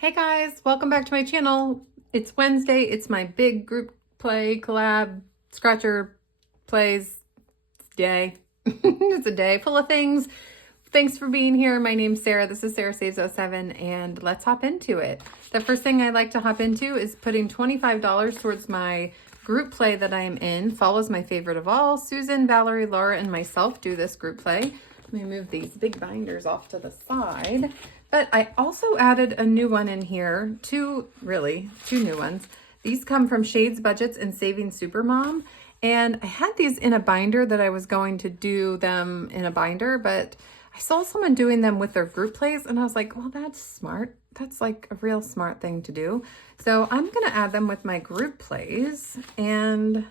Hey guys, welcome back to my channel. It's Wednesday. It's my big group play, collab, scratcher plays day. It's a day full of things. Thanks for being here. My name's Sarah. This is Sarah Saves 07 and let's hop into it. The first thing I like to hop into is putting $25 towards my group play that I am in. Fall is my favorite of all. Susan, Valerie, Laura, and myself do this group play. Let me move these big binders off to the side. But I also added a new one in here, two new ones. These come from Shades Budgets and Saving Supermom. And I had these in a binder that I was going to do them in a binder, but I saw someone doing them with their group plays and I was like, well, that's smart. That's like a real smart thing to do. So I'm going to add them with my group plays, and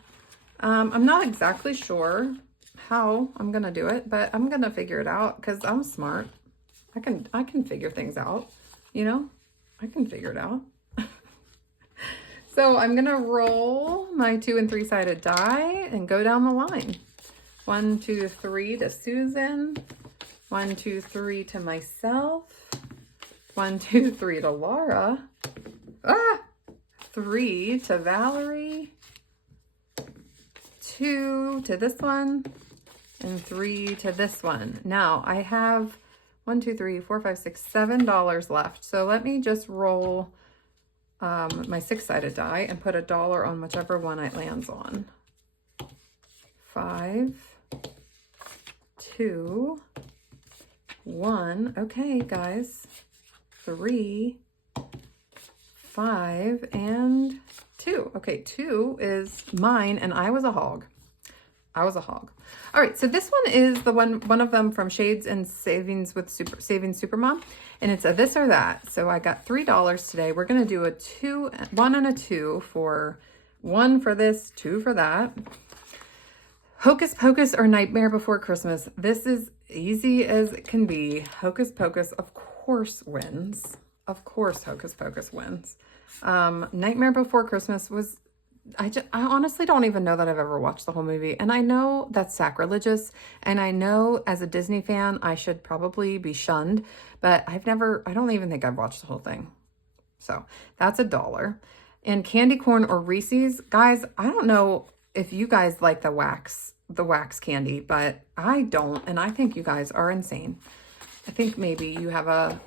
I'm not exactly sure how I'm going to do it, but I'm going to figure it out because I'm smart. I can figure things out, you know, I can figure it out. So I'm going to roll my 2 and 3-sided die and go down the line. 1, 2, 3 to Susan. 1, 2, 3 to myself. 1, 2, 3 to Laura. 3 to Valerie. 2 to this one. And 3 to this one. Now I have 1, 2, 3, 4, 5, 6, $7 left. So let me just roll my 6-sided die and put $1 on whichever one it lands on. 5, 2, 1. Okay, guys. 3, 5, and 2. Okay, 2 is mine, and I was a hog. All right, so this one is the one of them from Shades and Saving Supermom, and it's a this or that. So I got $3 today. We're gonna do a 1 and a 2 for 1 for this, 2 for that. Hocus Pocus or Nightmare Before Christmas. This is easy as it can be. Hocus Pocus, of course, wins. Of course, Hocus Pocus wins. Nightmare Before Christmas was, I honestly don't even know that I've ever watched the whole movie. And I know that's sacrilegious. And I know as a Disney fan, I should probably be shunned. But I don't even think I've watched the whole thing. So that's $1. And candy corn or Reese's. Guys, I don't know if you guys like the wax candy, but I don't. And I think you guys are insane. I think maybe you have a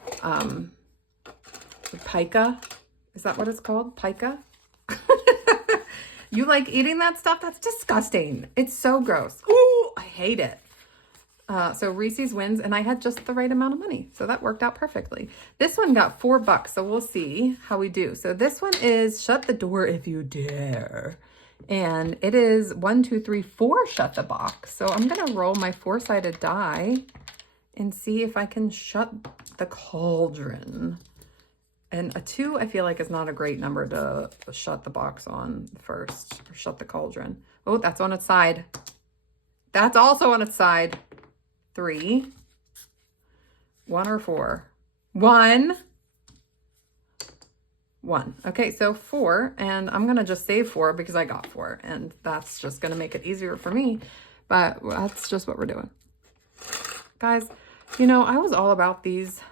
pica. Is that what it's called? Pica? You like eating that stuff? That's disgusting. It's so gross. Ooh, I hate it. So Reese's wins, and I had just the right amount of money. So that worked out perfectly. This one got $4, so we'll see how we do. So this one is Shut the Door If You Dare. And it is 1, 2, 3, 4 shut the box. So I'm going to roll my 4-sided die and see if I can shut the cauldron. And a 2, I feel like, is not a great number to shut the box on first, or shut the cauldron. Oh, that's on its side. That's also on its side. 3. 1 or 4. 1. 1. Okay, so 4, and I'm going to just save 4 because I got 4, and that's just going to make it easier for me, but that's just what we're doing. Guys, you know, I was all about these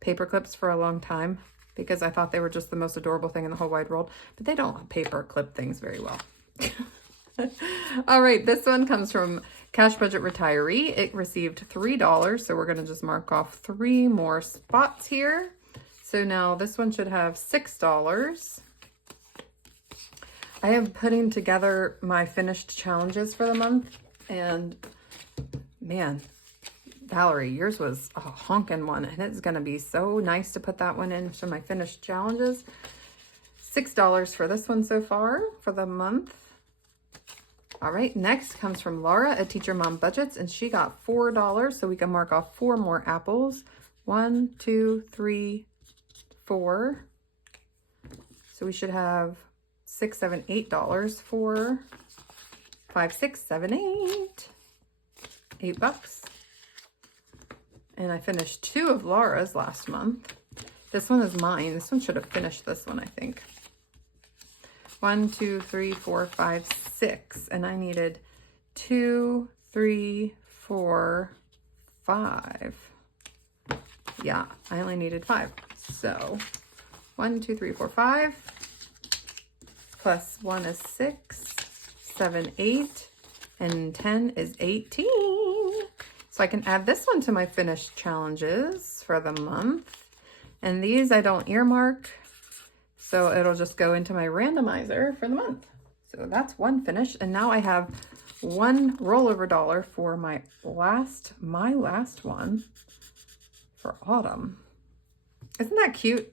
paper clips for a long time, because I thought they were just the most adorable thing in the whole wide world, but they don't paper clip things very well. All right, this one comes from Cash Budget Retiree. It received $3, so we're gonna just mark off 3 more spots here. So now this one should have $6. I am putting together my finished challenges for the month, and man, Valerie, yours was a honking one, and it's going to be so nice to put that one into my finished challenges. $6 for this one so far for the month. All right, next comes from Laura at Teacher Mom Budgets, and she got $4, so we can mark off 4 more apples. 1, 2, 3, 4. So we should have $6, $7, $8. 4, 5, 6, 7, 8. $8. And I finished 2 of Laura's last month. This one is mine. This one should have finished this one, I think. 1, 2, 3, 4, 5, 6. And I needed 2, 3, 4, 5. Yeah, I only needed 5. So 1, 2, 3, 4, 5. Plus 1 is 6, 7, 8, and 10 is 18. So I can add this one to my finished challenges for the month. And these I don't earmark, so it'll just go into my randomizer for the month. So that's one finished. And now I have one rollover dollar for my last one for autumn. Isn't that cute?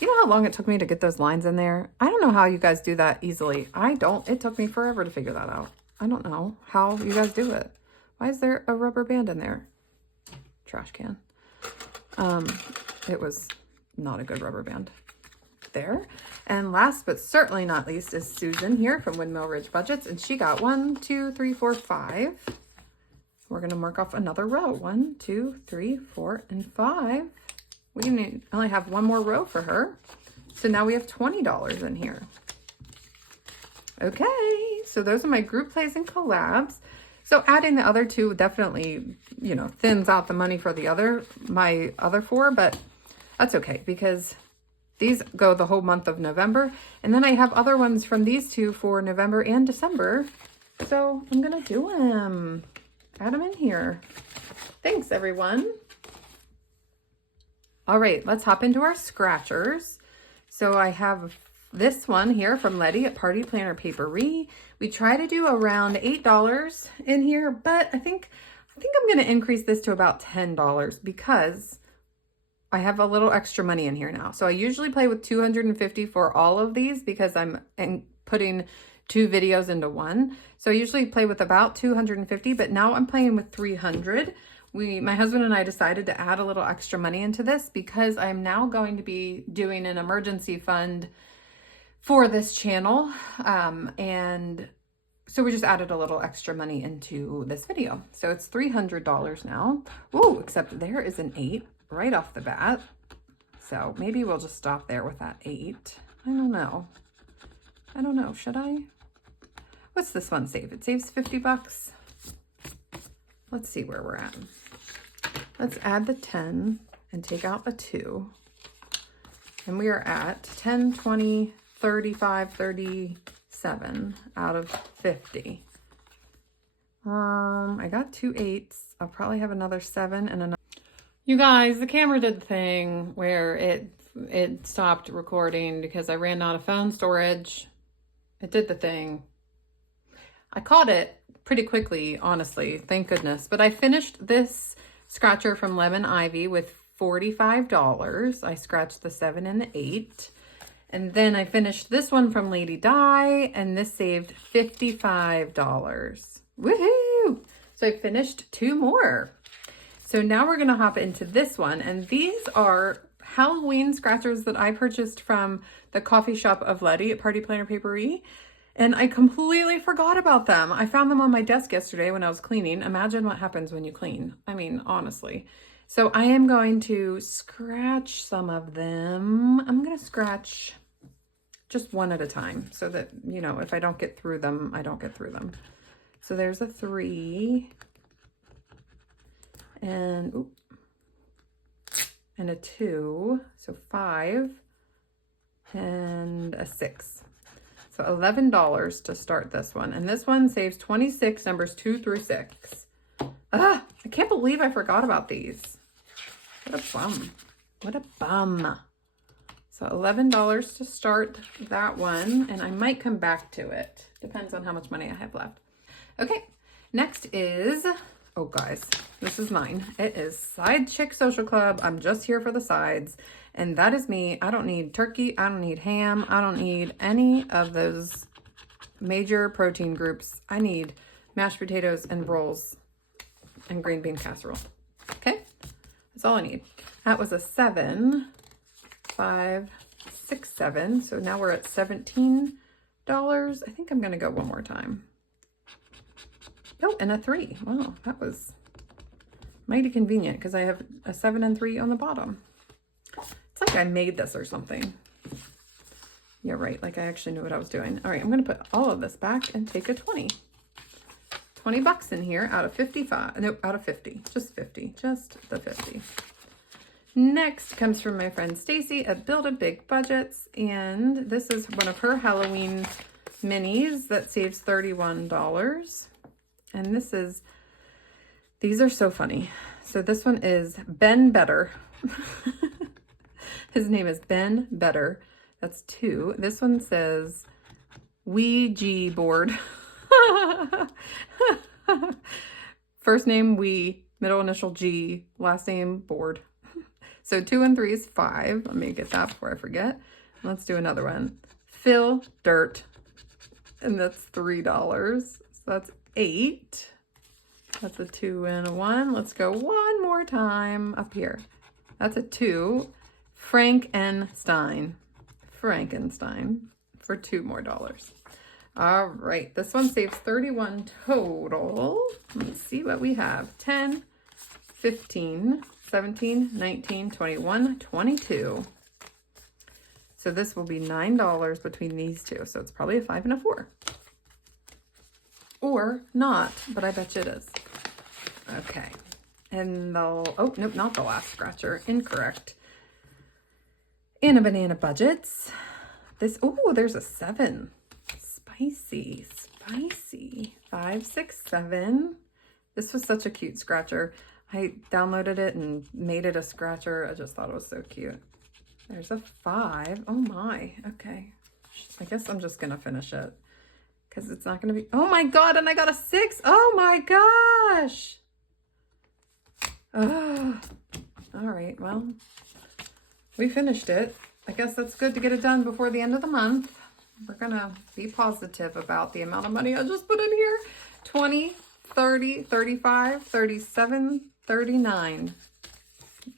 You know how long it took me to get those lines in there? I don't know how you guys do that easily. I don't. It took me forever to figure that out. I don't know how you guys do it. Why is there a rubber band in there? Trash can. It was not a good rubber band there. And last but certainly not least is Susan here from Windmill Ridge Budgets. And she got 1, 2, 3, 4, 5. We're going to mark off another row. 1, 2, 3, 4, and 5. We only have one more row for her. So now we have $20 in here. Okay, so those are my group plays and collabs. So adding the other two definitely, you know, thins out the money for my other four, but that's okay because these go the whole month of November. And then I have other ones from these two for November and December. So I'm going to do them. Add them in here. Thanks, everyone. All right, let's hop into our scratchers. So I have this one here from Letty at Party Planner Papery. We try to do around $8 in here, but I think I'm going to increase this to about $10 because I have a little extra money in here now. So I usually play with $250 for all of these because I'm putting 2 videos into one. So I usually play with about $250, but now I'm playing with $300. My husband and I decided to add a little extra money into this because I'm now going to be doing an emergency fund for this channel. And so we just added a little extra money into this video. So it's $300 now. Ooh, except there is an 8 right off the bat. So maybe we'll just stop there with that 8. I don't know. Should I? What's this one save? It saves 50 bucks. Let's see where we're at. Let's add the 10 and take out the 2. And we are at 10, 20, 35, 37 out of 50. I got 2 8s. I'll probably have another 7 and another. You guys, the camera did the thing where it stopped recording because I ran out of phone storage. It did the thing. I caught it pretty quickly, honestly, thank goodness. But I finished this scratcher from Lemon Ivy with $45. I scratched the 7 and the 8. And then I finished this one from Lady Di, and this saved $55. Woohoo! So I finished 2 more. So now we're going to hop into this one. And these are Halloween scratchers that I purchased from the coffee shop of Letty at Party Planner Papery. And I completely forgot about them. I found them on my desk yesterday when I was cleaning. Imagine what happens when you clean. I mean, honestly. So I am going to scratch some of them. I'm going to scratch just one at a time so that, you know, if I don't get through them, I don't get through them. So there's a 3 and a 2. So 5 and a 6. So $11 to start this one. And this one saves 26, numbers 2 through 6. I can't believe I forgot about these. What a bum. What a bum. So $11 to start that one. And I might come back to it. Depends on how much money I have left. Okay, next is, oh guys, this is mine. It is Side Chick Social Club. I'm just here for the sides. And that is me. I don't need turkey. I don't need ham. I don't need any of those major protein groups. I need mashed potatoes and rolls and green bean casserole. Okay? That's all I need. That was a 7, 5, 6, 7. So now we're at $17. I think I'm going to go one more time. Oh, and a 3. Wow, that was mighty convenient because I have a 7 and 3 on the bottom. It's like I made this or something. Yeah, right. Like I actually knew what I was doing. All right, I'm going to put all of this back and take a 20. 20 bucks in here out of 55. No, out of 50. Just 50. Just the 50. Next comes from my friend Stacy at Build a Big Budgets, and this is one of her Halloween minis that saves $31. And these are so funny. So this one is Ben Better. His name is Ben Better. That's 2. This one says Ouija board. First name Wee, middle initial G, last name board. So 2 and 3 is 5. Let me get that before I forget. Let's do another one. Fill dirt. And that's $3. So that's 8. That's a 2 and a 1. Let's go one more time up here. That's a 2. Frankenstein for $2 more. All right, this one saves 31 total. Let's see what we have. 10, 15, 17, 19, 21, 22. So this will be $9 between these two. So it's probably a 5 and a 4. Or not, but I bet you it is. Okay. And oh, nope, not the last scratcher. Incorrect. Anna Banana Budgets. Oh, there's a 7. Spicy. 5, 6, 7. This was such a cute scratcher. I downloaded it and made it a scratcher. I just thought it was so cute. There's a 5. Oh my. Okay. I guess I'm just going to finish it because it's not going to be. Oh my God. And I got a 6. Oh my gosh. Oh, all right. Well, we finished it. I guess that's good to get it done before the end of the month. We're going to be positive about the amount of money I just put in here. 20, 30, 35, 37, 39.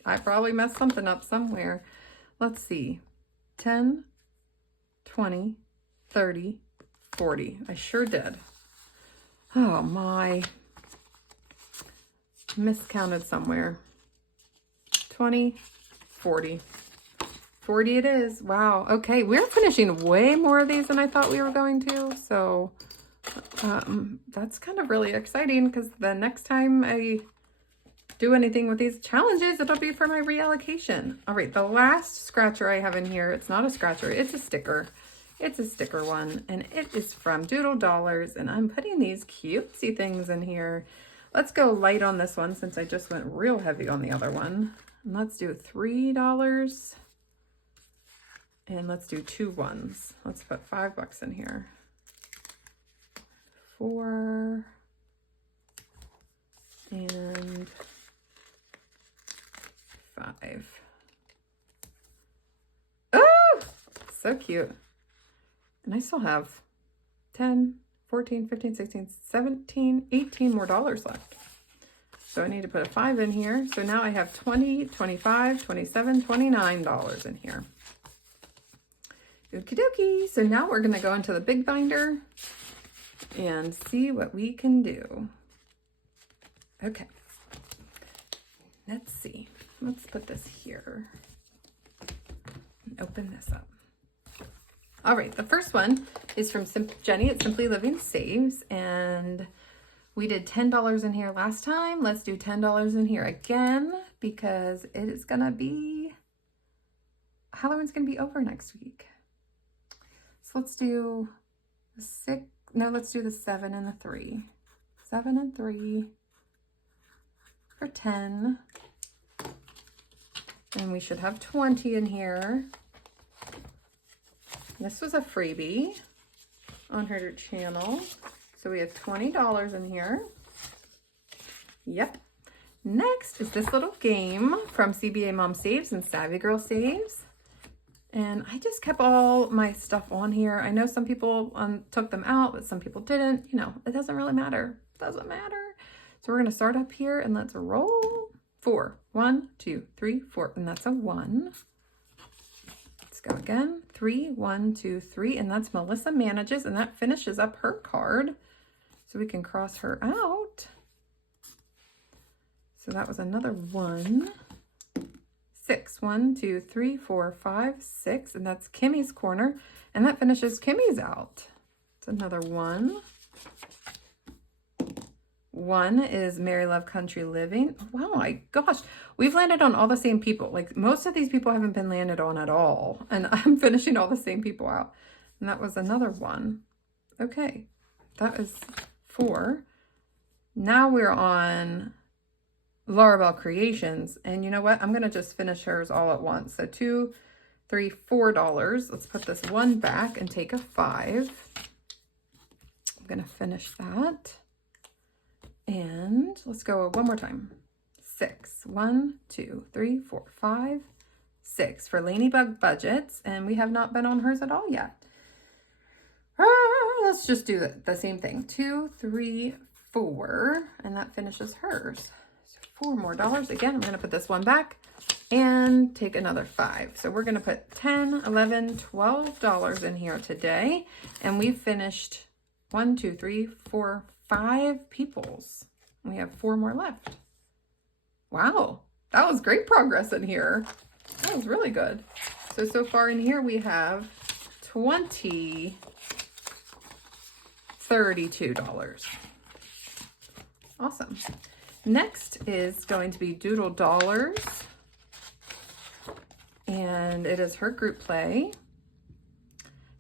I probably messed something up somewhere. Let's see. 10, 20, 30, 40. I sure did. Oh my. Miscounted somewhere. 20, 40. 40 it is. Wow. Okay, we're finishing way more of these than I thought we were going to. So that's kind of really exciting because the next time I do anything with these challenges, it'll be for my reallocation. All right, the last scratcher I have in here, it's not a scratcher, it's a sticker. It's a sticker one, and it is from Doodle Dollars, and I'm putting these cutesy things in here. Let's go light on this one since I just went real heavy on the other one. And let's do $3. And let's do 2 ones. Let's put $5 in here. 4 and 5. Oh, so cute. And I still have 10, 14, 15, 16, 17, 18 more dollars left. So I need to put a 5 in here. So now I have 20, 25, 27, $29 in here. Okie dokie. So now we're going to go into the big binder and see what we can do. Okay. Let's see. Let's put this here and open this up. All right. The first one is from Jenny at Simply Living Saves, and we did $10 in here last time. Let's do $10 in here again because it is going to be, Halloween's going to be over next week. So let's do the 6, no, let's do the 7 and the 3. 7 and 3 for 10. And we should have 20 in here. This was a freebie on her channel. So we have $20 in here. Yep. Next is this little game from CBA Mom Saves and Savvy Girl Saves. And I just kept all my stuff on here. I know some people took them out, but some people didn't. You know, it doesn't really matter. It doesn't matter. So we're going to start up here and let's roll. 4. 1, 2, 3, 4. And that's a 1. Let's go again. 3, 1, 2, 3. And that's Melissa Manages. And that finishes up her card. So we can cross her out. So that was another 1. 6. 1, 2, 3, 4, 5, 6. And that's Kimmy's corner. And that finishes Kimmy's out. It's another 1. One is Mary Love Country Living. Wow, my gosh. We've landed on all the same people. Like most of these people haven't been landed on at all. And I'm finishing all the same people out. And that was another one. Okay, that is 4. Now we're on Larabelle Creations. And you know what? I'm going to just finish hers all at once. So $2, $3, $4. Let's put this 1 back and take a 5. I'm going to finish that. And let's go one more time. 6. 1, 2, 3, 4, 5, 6 for Lanebug Budgets. And we have not been on hers at all yet. Let's just do the same thing. 2, 3, 4. And that finishes hers. So $4 more. Again, I'm going to put this 1 back and take another 5. So we're going to put $10, $11, $12 in here today. And we've finished 1, 2, 3, 4, 5 peoples. We have 4 more left. Wow, that was great progress in here. That was really good. So far in here we have $32. Awesome. Next is going to be Doodle Dollars. And it is her group play.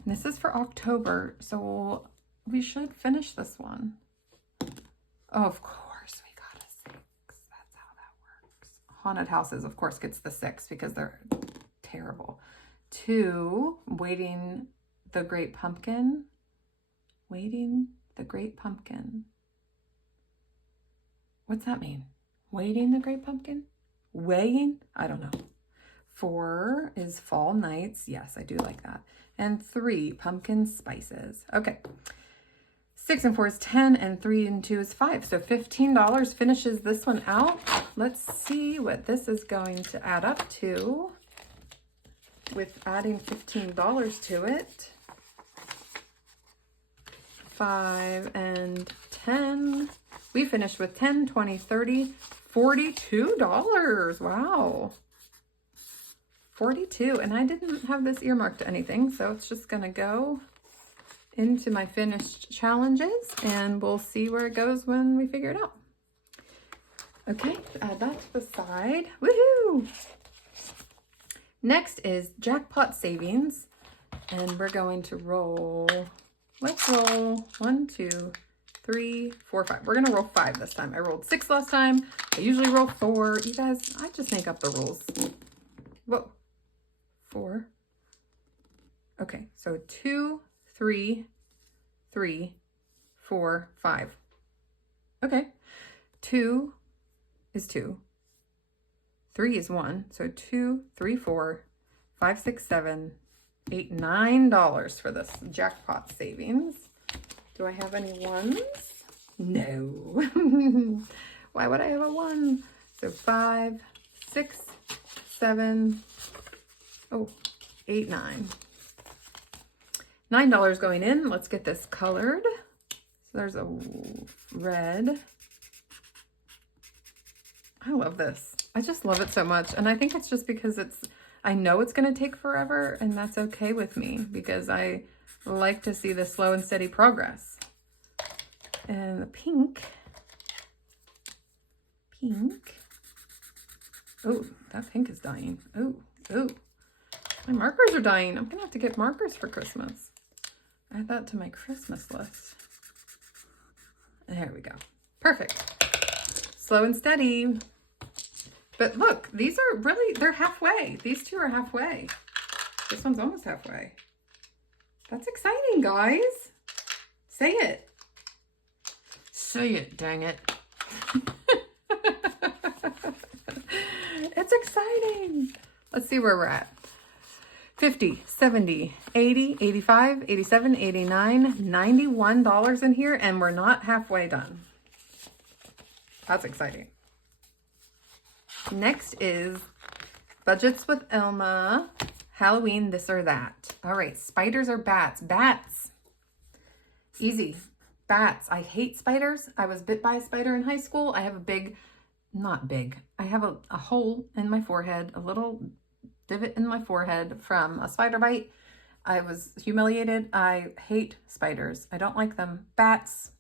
And this is for October, so we should finish this one. Oh, of course, we got a 6. That's how that works. Haunted Houses, of course, gets the 6 because they're terrible. 2, Waiting the Great Pumpkin. Waiting the Great Pumpkin. What's that mean? Waiting the Great Pumpkin? Weighing? I don't know. 4 is Fall Nights. Yes, I do like that. And 3, Pumpkin Spices. Okay. 6 and 4 is 10, and 3 and 2 is 5. So $15 finishes this one out. Let's see what this is going to add up to with adding $15 to it. 5 and 10. We finished with 10, 20, 30, $42. Wow. 42. And I didn't have this earmarked to anything, so it's just going to go into my finished challenges, and we'll see where it goes when we figure it out. Okay, add that to the side. Woohoo! Next is Jackpot Savings, and we're going to roll. Let's roll 1, 2, 3, 4, 5. We're gonna roll 5 this time. I rolled 6 last time. I usually roll 4. You guys, I just make up the rules. Whoa, 4. Okay, so 2, 3, 3, 4, 5. Okay, 2 is 2. 3 is 1. So 2, 3, 4, 5, 6, 7, 8, $9 for this Jackpot Savings. Do I have any 1s? No. Why would I have a 1? So 5, 6, 7, 8, 9. $9 going in. Let's get this colored. So there's a red. I love this. I just love it so much. And I think it's just because I know it's going to take forever, and that's okay with me because I like to see the slow and steady progress. And the pink. Oh, that pink is dying. Oh. My markers are dying. I'm going to have to get markers for Christmas. Add that to my Christmas list. There we go. Perfect. Slow and steady. But look, these are really, they're halfway. These 2 are halfway. This one's almost halfway. That's exciting, guys. Say it. Say it, dang it. It's exciting. Let's see where we're at. 50, 70, 80, 85, 87, 89, $91 in here, and we're not halfway done. That's exciting. Next is Budgets with Elma, Halloween, This or That. All right, spiders or bats? Bats. Easy. Bats. I hate spiders. I was bit by a spider in high school. I have I have a hole in my forehead, a little divot in my forehead from a spider bite. I was humiliated. I hate spiders. I don't like them. Bats.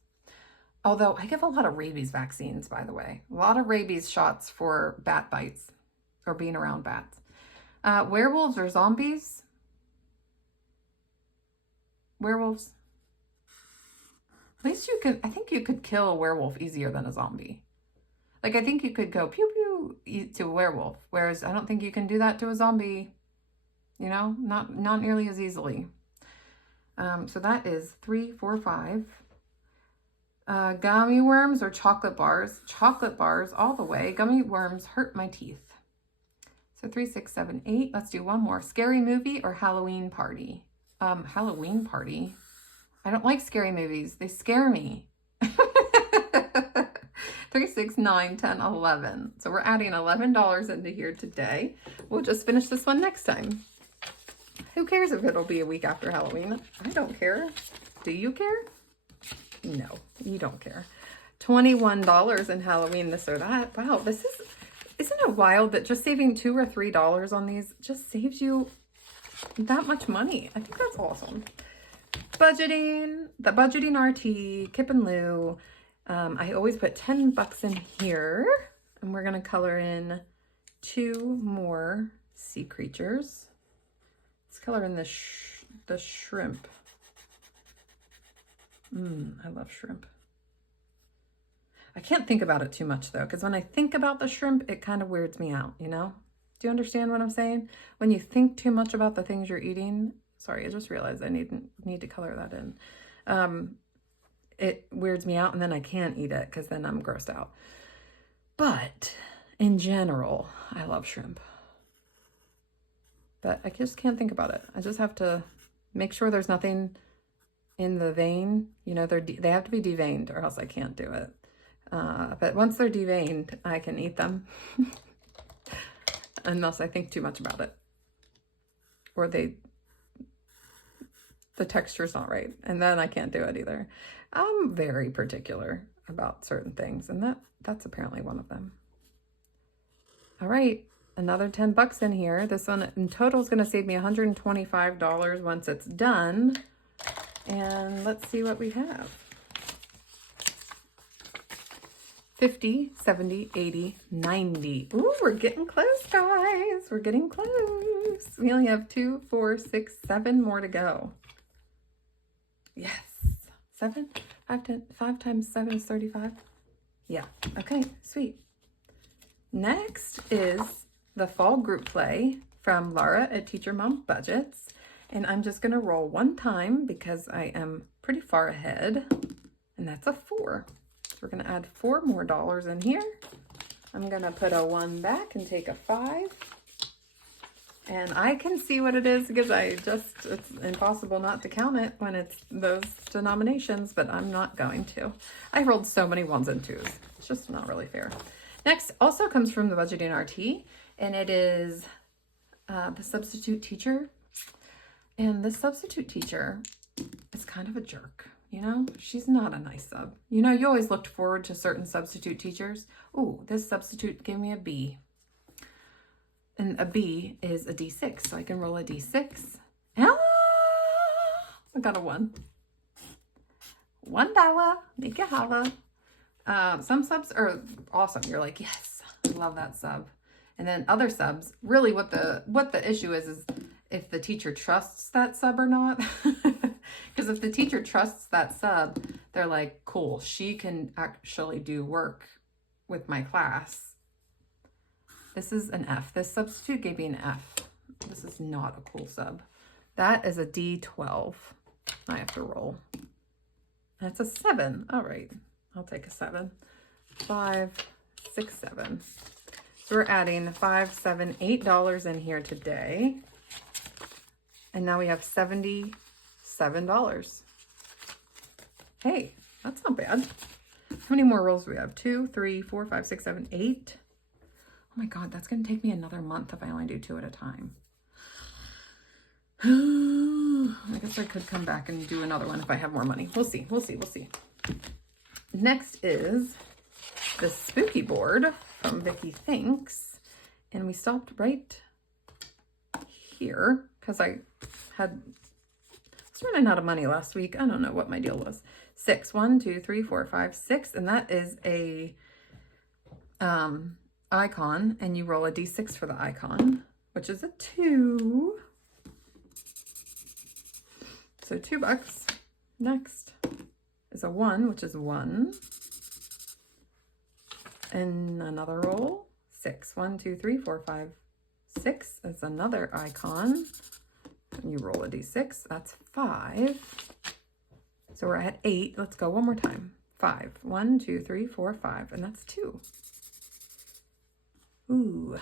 Although I give a lot of rabies vaccines, by the way. A lot of rabies shots for bat bites or being around bats. Werewolves or zombies? Werewolves. At least you could, I think you could kill a werewolf easier than a zombie. Like, I think you could go pew pew to a werewolf, whereas I don't think you can do that to a zombie. You know, not nearly as easily. So that is 3, 4, 5. Gummy worms or chocolate bars? Chocolate bars all the way. Gummy worms hurt my teeth. So 3, 6, 7, 8. Let's do one more. Scary movie or Halloween party? Halloween party. I don't like scary movies. They scare me. 3, 6, 9, 10, 11. So we're adding $11 into here today. We'll just finish this one next time. Who cares if it'll be a week after Halloween? I don't care. Do you care? No, you don't care. $21 in Halloween, this or that. Wow, isn't it wild that just saving $2 or $3 on these just saves you that much money? I think that's awesome. Budgeting, the budgeting RT, Kip and Lou. I always put 10 bucks in here, and we're gonna color in 2 more sea creatures. Let's color in the shrimp. I love shrimp. I can't think about it too much though, because when I think about the shrimp, it kind of weirds me out, you know? Do you understand what I'm saying? When you think too much about the things you're eating, sorry, I just realized I need to color that in. It weirds me out and then I can't eat it because then I'm grossed out. But in general, I love shrimp. But I just can't think about it. I just have to make sure there's nothing in the vein. You know, they have to be deveined or else I can't do it. But once they're deveined, I can eat them. Unless I think too much about it. Or the texture's not right. And then I can't do it either. I'm very particular about certain things. And that's apparently one of them. All right. Another 10 bucks in here. This one in total is going to save me $125 once it's done. And let's see what we have. 50, 70, 80, 90. Ooh, we're getting close, guys. We're getting close. We only have 2, 4, 6, 7 more to go. Yes. 7? 5 times 7 is 35? Yeah. Okay, sweet. Next is the fall group play from Laura at Teacher Mom Budgets. And I'm just going to roll one time because I am pretty far ahead. And that's a 4. So we're going to add 4 more dollars in here. I'm going to put a 1 back and take a 5. And I can see what it is because it's impossible not to count it when it's those denominations, but I'm not going to. I rolled so many 1s and 2s. It's just not really fair. Next also comes from the Budgeting RT, and it is the substitute teacher. And the substitute teacher is kind of a jerk, you know? She's not a nice sub. You know, you always looked forward to certain substitute teachers. Ooh, this substitute gave me a B. And a B is a D6, so I can roll a D6. Ah, I got a 1. $1, make it holla. Some subs are awesome. You're like, yes, I love that sub. And then other subs, really what the issue is if the teacher trusts that sub or not. Because if the teacher trusts that sub, they're like, cool, she can actually do work with my class. This is an F. This substitute gave me an F. This is not a cool sub. That is a D12. I have to roll. That's a 7. All right. I'll take a 7. 5, 6, 7. So we're adding $5, $7, $8 in here today. And now we have $77. Hey, that's not bad. How many more rolls do we have? 2, 3, 4, 5, 6, 7, 8. Oh my God, that's going to take me another month if I only do 2 at a time. I guess I could come back and do another one if I have more money. We'll see. We'll see. We'll see. Next is the spooky board from Vicky Thinks. And we stopped right here because I was was running out of money last week. I don't know what my deal was. 6, 1, 2, 3, 4, 5, 6, and that is a icon, and you roll a d6 for the icon, which is a 2. So $2. Next is a 1, which is 1. And another roll. 6, 1, 2, 3, 4, 5, 6 is another icon. And you roll a d6. That's 5. So we're at 8. Let's go one more time. 5. 1, 2, 3, 4, 5. And that's 2. Ooh.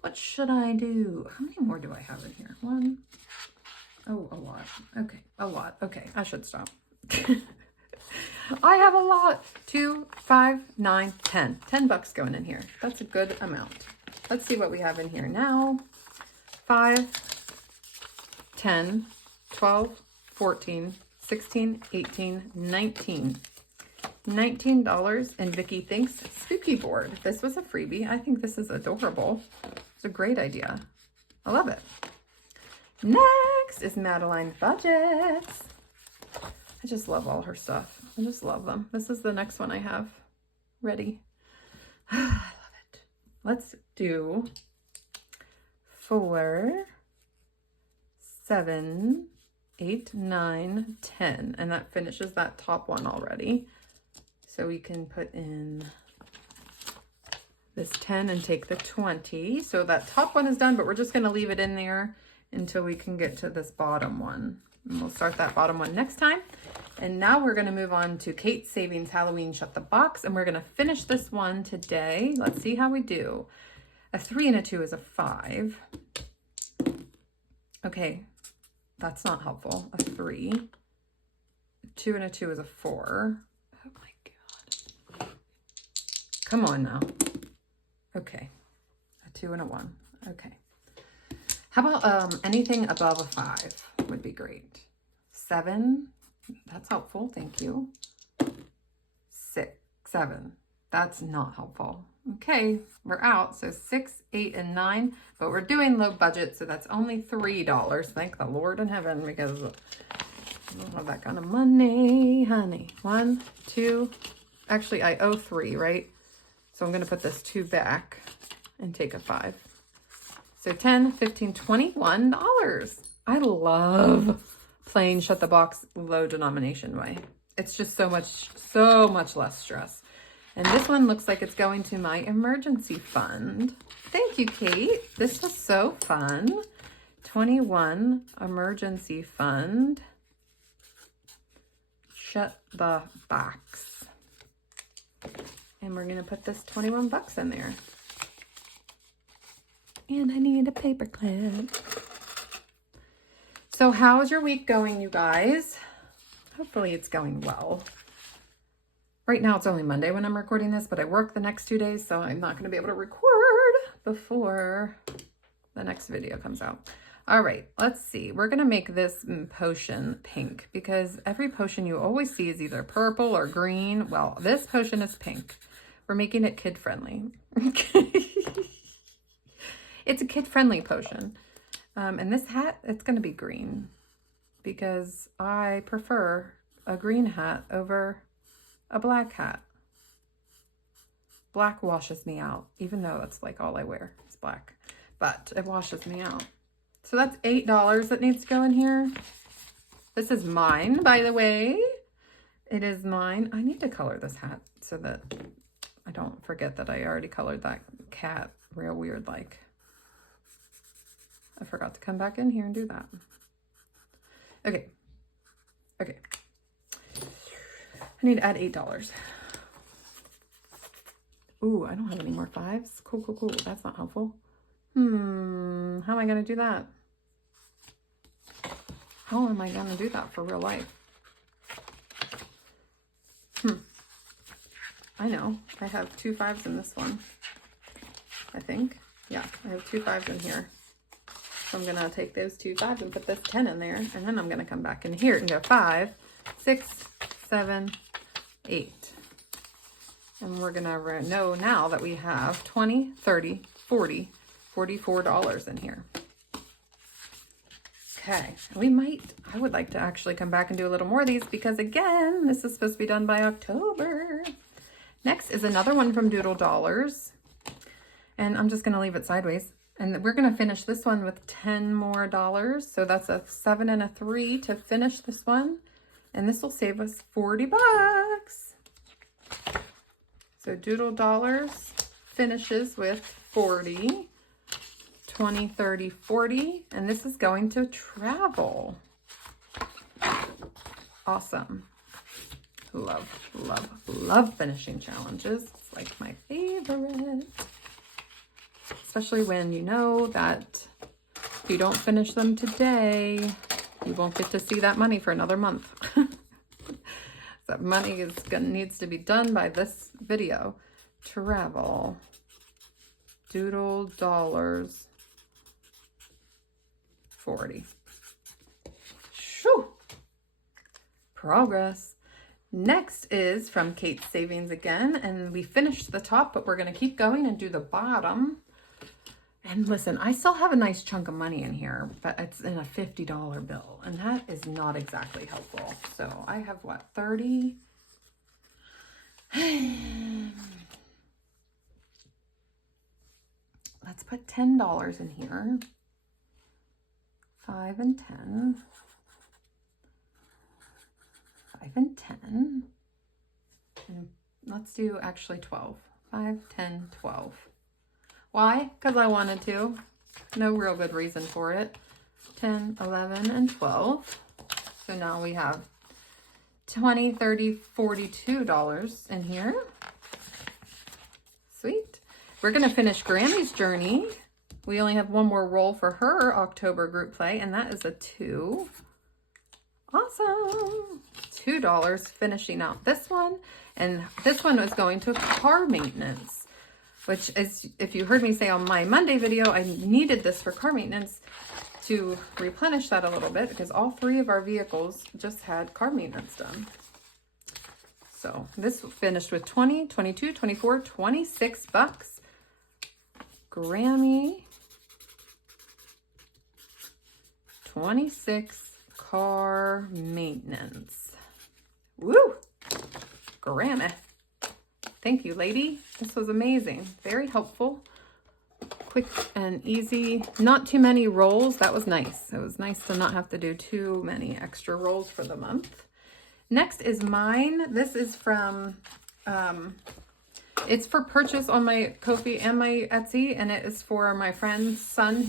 What should I do? How many more do I have in here? 1. Oh, a lot. Okay, a lot. Okay, I should stop. I have a lot. 2, 5, 9, 10. $10 going in here. That's a good amount. Let's see what we have in here now. 5, 10, 12, 14, 16, 18, 19. $19, and Vicki thinks spooky board. This was a freebie. I think this is adorable. It's a great idea. I love it. Next is Madeline's budgets. I just love all her stuff. I just love them. This is the next one I have ready. I love it. Let's do 4, 7, 8, 9, 10. And that finishes that top one already. So we can put in this 10 and take the 20. So that top one is done, but we're just going to leave it in there until we can get to this bottom one. And we'll start that bottom one next time. And now we're going to move on to Kate Savings Halloween Shut the Box. And we're going to finish this one today. Let's see how we do. A 3 and a 2 is a 5. Okay, that's not helpful. A 3. A 2 and a 2 is a 4. Oh my God. Come on now. Okay, a 2 and a 1. Okay. How about anything above a 5 would be great. 7, that's helpful, thank you. 6, 7, that's not helpful. Okay, we're out. So 6, 8, and 9, but we're doing low budget, so that's only $3. Thank the Lord in heaven, because I don't have that kind of money, honey. 1, 2, actually I owe 3, right? So I'm gonna put this 2 back and take a 5. So 10, 15, $21. I love playing Shut the Box low denomination way. It's just so much less stress. And this one looks like it's going to my emergency fund. Thank you, Kate. This was so fun. 21 emergency fund. Shut the box. And we're gonna put this $21 in there. And I need a paper clip. So how's your week going, you guys? Hopefully it's going well. Right now it's only Monday when I'm recording this, but I work the next 2 days, so I'm not going to be able to record before the next video comes out. All right, let's see. We're going to make this potion pink because every potion you always see is either purple or green. Well, this potion is pink. We're making it kid-friendly. It's a kid-friendly potion. And this hat, it's going to be green because I prefer a green hat over a black hat. Black washes me out, even though that's like all I wear is black, but it washes me out. So that's $8 that needs to go in here. This is mine, by the way. It is mine. I need to color this hat so that I don't forget that I already colored that cat real weird like. I forgot to come back in here and do that. Okay. Okay. I need to add $8. Ooh, I don't have any more 5s. Cool, cool, cool. That's not helpful. How am I going to do that? How am I going to do that for real life? I know. I have 2 5s in this one. I think. Yeah, I have 2 5s in here. So I'm going to take those 2 5s and put this 10 in there. And then I'm going to come back in here and go 5, 6, 7, 8. And we're going to know now that we have 20, 30, 40, $44 in here. Okay, I would like to actually come back and do a little more of these because again, this is supposed to be done by October. Next is another one from Doodle Dollars. And I'm just gonna leave it sideways. And we're gonna finish this one with 10 more dollars. So that's a 7 and a 3 to finish this one. And this will save us 40 bucks. So Doodle Dollars finishes with 40, 20, 30, 40. And this is going to travel. Awesome. Love, love, love finishing challenges. It's like my favorite. Especially when you know that if you don't finish them today, you won't get to see that money for another month. That money needs to be done by this video. Travel. Doodle Dollars. 40. Shoo! Progress. Next is from Kate's Savings again, and we finished the top, but we're going to keep going and do the bottom. And listen, I still have a nice chunk of money in here, but it's in a $50 bill, and that is not exactly helpful. So I have what, 30? Let's put $10 in here. 5 and 10. 5 and 10. And let's do actually 12. 5, 10, 12. Why? Because I wanted to. No real good reason for it. 10, 11, and 12. So now we have $20, $30, $42 in here. Sweet. We're going to finish Grammy's journey. We only have one more roll for her October group play, and that is a 2. Awesome. $2 finishing out this one. And this one was going to car maintenance, which is, if you heard me say on my Monday video, I needed this for car maintenance to replenish that a little bit because all 3 of our vehicles just had car maintenance done. So this finished with 20, 22, 24, 26 bucks. Grammy. 26 car maintenance. Woo! Grammy. Thank you, lady. This was amazing. Very helpful. Quick and easy. Not too many rolls. That was nice. It was nice to not have to do too many extra rolls for the month. Next is mine. This is from, it's for purchase on my Ko-fi and my Etsy, and it is for my friend's son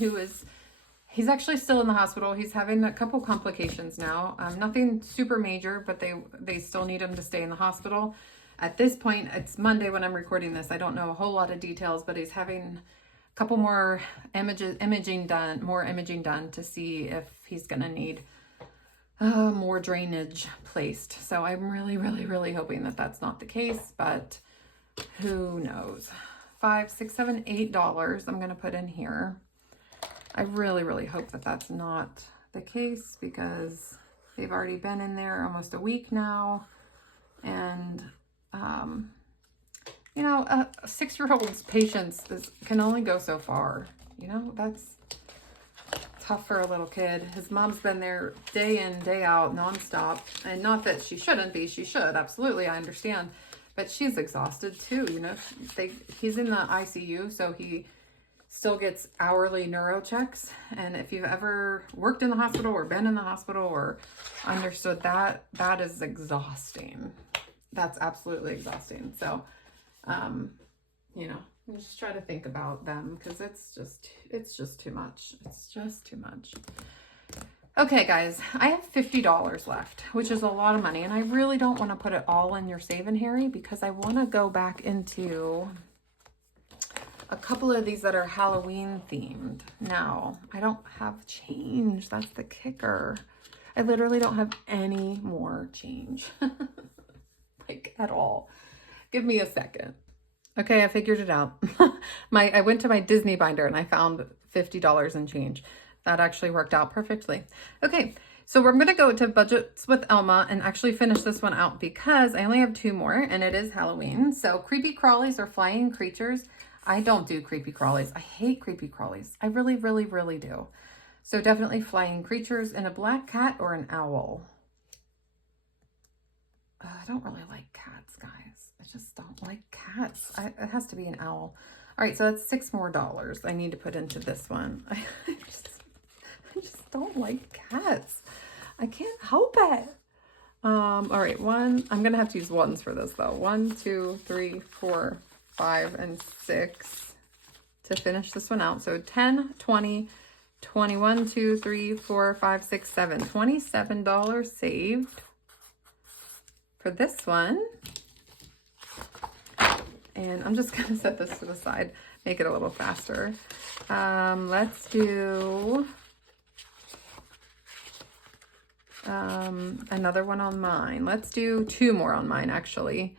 he's actually still in the hospital. He's having a couple complications now. Nothing super major, but they still need him to stay in the hospital. At this point, it's Monday when I'm recording this. I don't know a whole lot of details, but he's having a couple more imaging done to see if he's going to need more drainage placed. So I'm really, really, really hoping that that's not the case, but who knows. $5, $6, $7, $8 I'm going to put in here. I really, really hope that that's not the case because they've already been in there almost a week now. And, you know, a 6-year-old's patience can only go so far. You know, that's tough for a little kid. His mom's been there day in, day out, nonstop. And not that she shouldn't be. She should. Absolutely. I understand. But she's exhausted too. You know, he's in the ICU, so he still gets hourly neuro checks. And if you've ever worked in the hospital or been in the hospital or understood that, that is exhausting. That's absolutely exhausting. So, you know, just try to think about them because it's just too much. It's just too much. Okay, guys, I have $50 left, which is a lot of money. And I really don't want to put it all in Yer Savin Harry because I want to go back into a couple of these that are Halloween themed. Now, I don't have change. That's the kicker. I literally don't have any more change. Like at all. Give me a second. Okay, I figured it out. I went to my Disney binder and I found $50 in change. That actually worked out perfectly. Okay, so we're gonna go to Budgets with Elma and actually finish this one out because I only have 2 more and it is Halloween. So creepy crawlies or flying creatures. I don't do creepy crawlies. I hate creepy crawlies. I really, really, really do. So definitely flying creatures and a black cat or an owl. I don't really like cats, guys. I just don't like cats. It has to be an owl. All right, so that's $6 more I need to put into this one. I just don't like cats. I can't help it. All right, I'm gonna have to use ones for this though. 1, 2, 3, 4, 5, and 6 to finish this one out. So 10, 20, 21, 2, 3, 4, 5, 6, 7. $27 saved for this one. And I'm just gonna set this to the side, make it a little faster. Let's do another one on mine. Let's do 2 more on mine actually,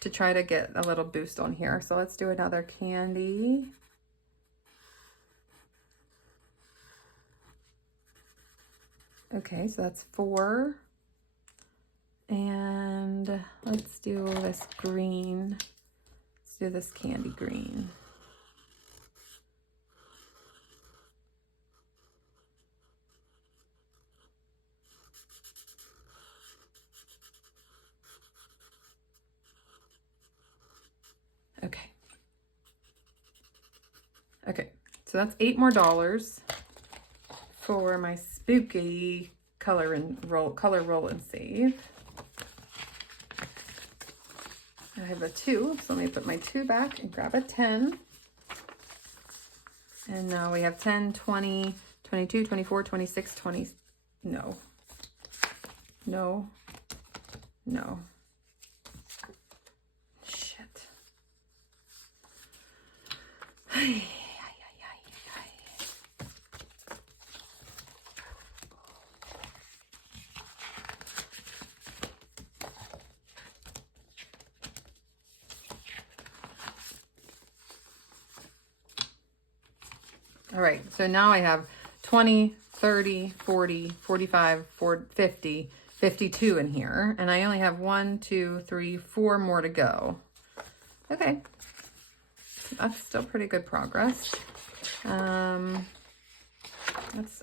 to try to get a little boost on here. So let's do another candy. Okay, so that's 4. And let's do this green. Let's do this candy green. Okay. Okay, so that's $8 more for my spooky color roll and save. I have a 2, so let me put my 2 back and grab a 10. And now we have 10, 20, 22, 24, 26, 20. No. No. No. Shit. All right, so now I have 20, 30, 40, 45, 40, 50, 52 in here, and I only have 1, 2, 3, 4 more to go. Okay, that's still pretty good progress. That's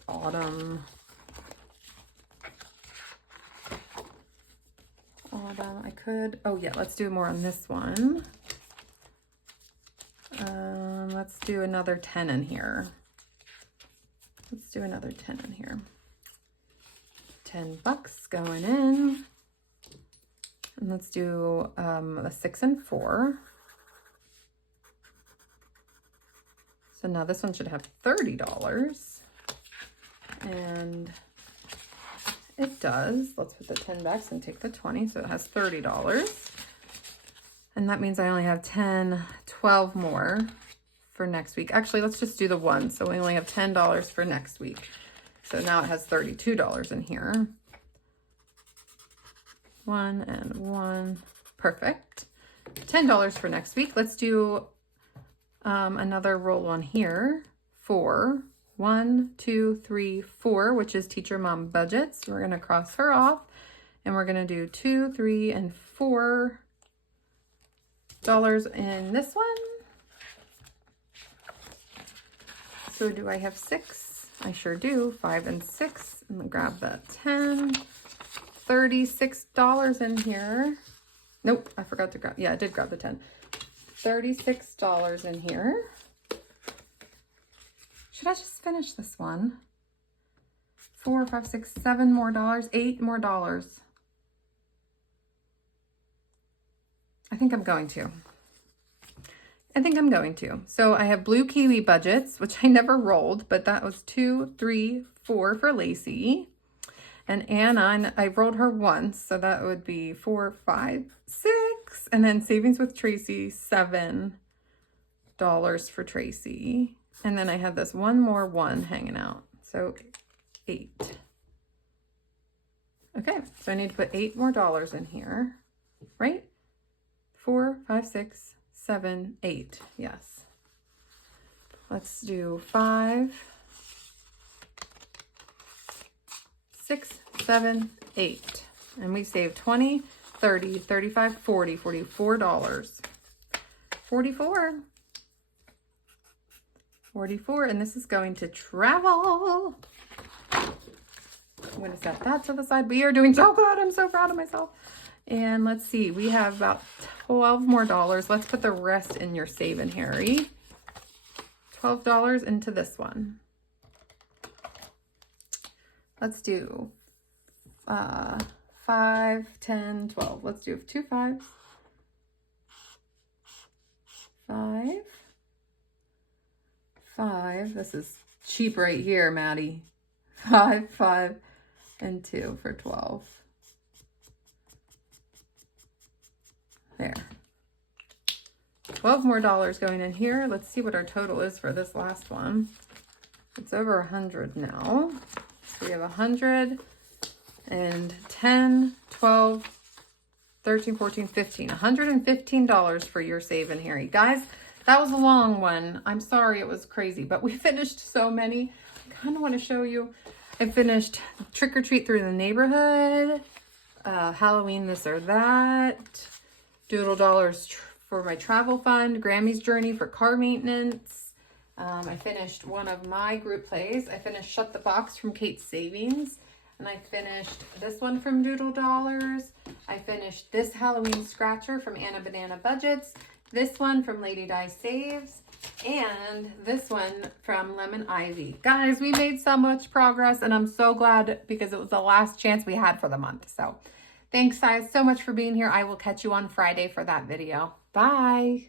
autumn. Autumn, I could, oh yeah, let's do more on this one. Let's do another 10 in here. Let's do another 10 in here. $10 going in. And let's do a 6 and 4. So now this one should have $30. And it does. Let's put the 10 back and take the 20. So it has $30. And that means I only have 10, 12 more for next week. Actually, let's just do the 1. So we only have $10 for next week. So now it has $32 in here. 1 and 1. Perfect. $10 for next week. Let's do another roll on here. 4. 1, 2, 3, 4, which is Teacher Mom Budgets. We're going to cross her off. And we're going to do 2, 3, and $4 in this one. So do I have 6? I sure do. 5 and 6. I'm gonna grab that 10. $36 in here. Nope, I forgot to grab. Yeah, I did grab the 10. $36 in here. Should I just finish this one? 4, 5, 6, 7 more dollars. $8 more. I think I'm going to. So I have blue kiwi budgets, which I never rolled, but that was 2, 3, 4 for Lacey. And Anna, I rolled her once, so that would be 4, 5, 6. And then savings with Tracy, $7 for Tracy. And then I have this one more 1 hanging out. So 8. Okay, so I need to put $8 more in here, right? 4, 5, 6, 7, 8. Yes. Let's do 5, 6, 7, 8. And we saved 20, 30, 35, 40, $44. 44. And this is going to travel. I'm going to set that to the side. We are doing so good. I'm so proud of myself. And let's see, we have about $12 more. Let's put the rest in Yer Savin Harry. $12 into this one. Let's do 5, 10, 12. Let's do 2 5s. 5. 5. This is cheap right here, Maddie. 5, 5, and 2 for 12. There. $12 more going in here. Let's see what our total is for this last one. It's over 100 now. So we have 100 and 10, 12, 13, 14, 15. $115 for Yer Savin Harry. Guys, that was a long one. I'm sorry it was crazy, but we finished so many. I kind of want to show you. I finished Trick or Treat Through the Neighborhood, Halloween This or That, Doodle Dollars for my travel fund, Grammy's Journey for car maintenance. I finished one of my group plays. I finished Shut the Box from Kate's Savings. And I finished this one from Doodle Dollars. I finished this Halloween Scratcher from Anna Banana Budgets. This one from Lady Di Saves. And this one from Lemon Ivy. Guys, we made so much progress. And I'm so glad because it was the last chance we had for the month. So thanks guys so much for being here. I will catch you on Friday for that video. Bye.